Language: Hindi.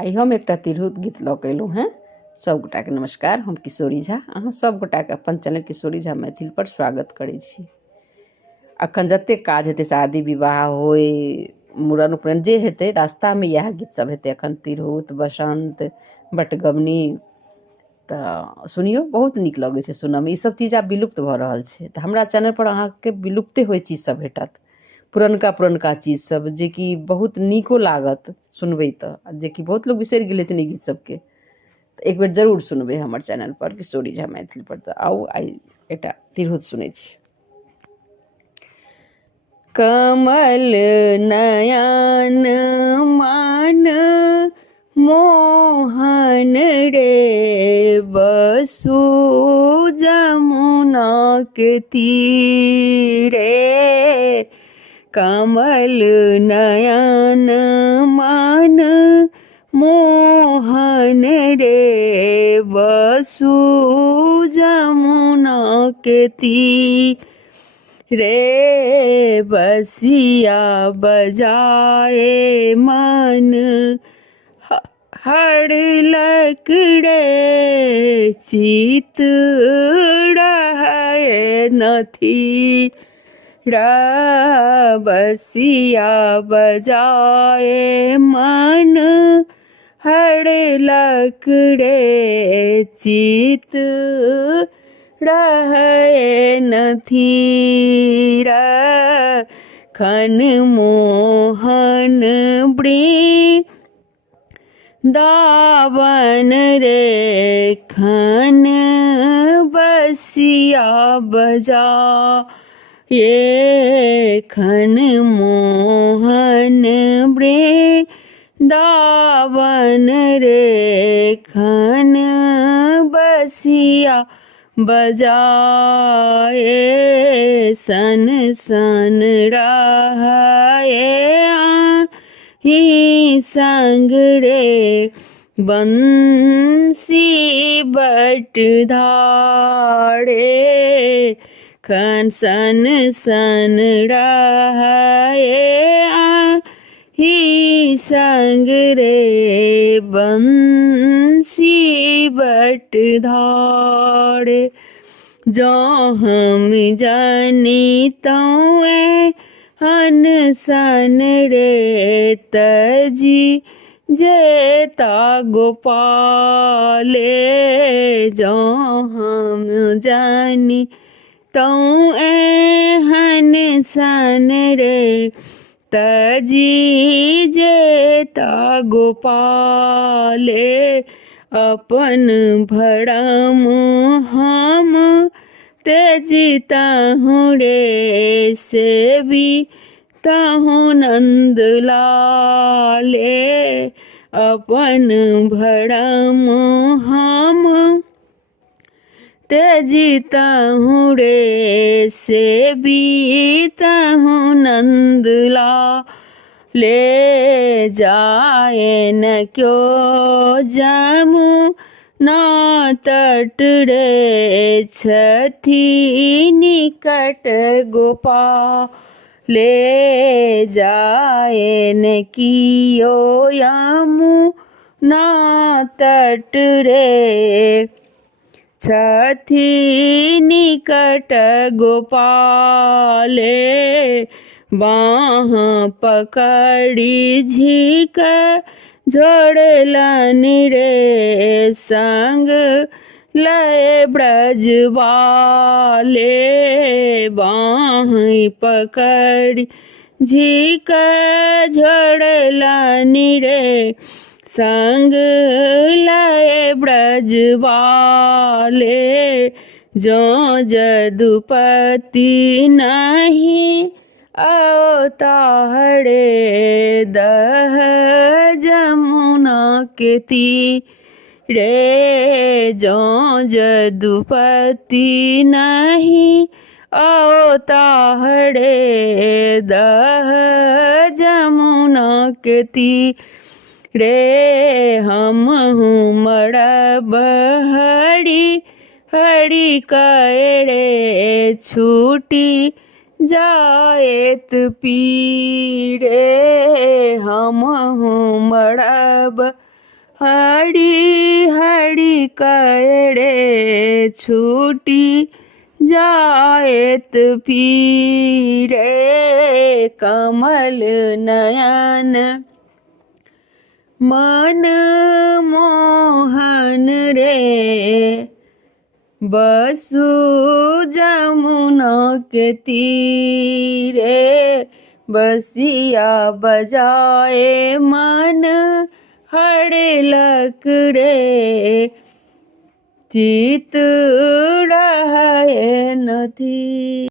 आई हम एक तिरहुत गीत लऽ कऽ अयलहुँ हेँ। सब गोटा के नमस्कार। हम किशोरी झा, अहाँ सब गोटा के अपन चैनल किशोरी झा मैथिल पर स्वागत करै छी। अखन जतेक काज हेतै, शादी विवाह होय, मूड़न उपनयन जे हेतै, रास्तामे इएह गीत सब हेतै। अखन तिरहुत, बसंत, बटगबनी तऽ सुनियौ, बहुत नीक लगै छै सुनऽमे। ईसब चीज आब विलुप्त भऽ रहल छै, तऽ हमरा चैनलपर अहाँके विलुप्ते होइ चीजसब भेटत, पुरनका चीजसब, जेकि बहुत नीको लागत सुनबै तऽ, जेकि बहुत लोक बिसरि गेल हेथिन ई गीत सबके। तऽ एक बेर जरूर सुनबै हमर चैनलपर किशोरी झा मैथिलपर। तऽ आउ आइ एकटा तिरहुत सुनै छी। कमल नयन मान मोहन रे, बसु जमुना के तीरे। कमल नयन मान मोहन रे, बसु जमुना के तीरे। बसिया बजाए मन हड़लक रे, चित रहे नथी रा। बसिया बजाए मन हड़लक रे, चित रहे नथीरा। खन मोहन वृंदावन रे, खन बसिया बजा ये। खन मोहन वृंदावन रे, खन बसिया बजाए। सन सन रहाए ही संग रे, बंसी बट धारे। खन सन सन रहाए ही संग रे, बंसी बट धारे। जो हम जानी तौए अनसन रे, तजी जेता गोपाले। जो हम जानी तौए हनसन रे, तजी जेता गोपाले। अपन भरम हम तेजिता हूँ रे, से भी ताहूँ नंद लाले। अपन भरम हम तेजिता हूँ रे, से भी ताहूँ नंद ले। जाए न क्यों जामू ना तट रे, छथी निकट गोपाल ले। जाए न कियो यामू ना तट रे, छथी निकट गोपाले। बाँह पकड़ी झिक जोड़लन रे, संग लय ब्रजवाले। बाँह पकड़ी झिक जोड़लन रे, संग लय ब्रजवाले। जो जदुपति नहीं अवतारे, दह जमुना के तीरे। जो जदुपति नहीं अवतारे, दह जमुना के तीरे। हम हूँ मड़ब हरी हरी कड़े, छूटी जाएत पीरे। हम हूँ मड़ब हड़ी हड़ी कड़े छूटी जायत पीरे कमल नयन मन मोहन रे बसु जमुना के तीरे बसिया बजाए मन हड़लक रे चित रहे नथी।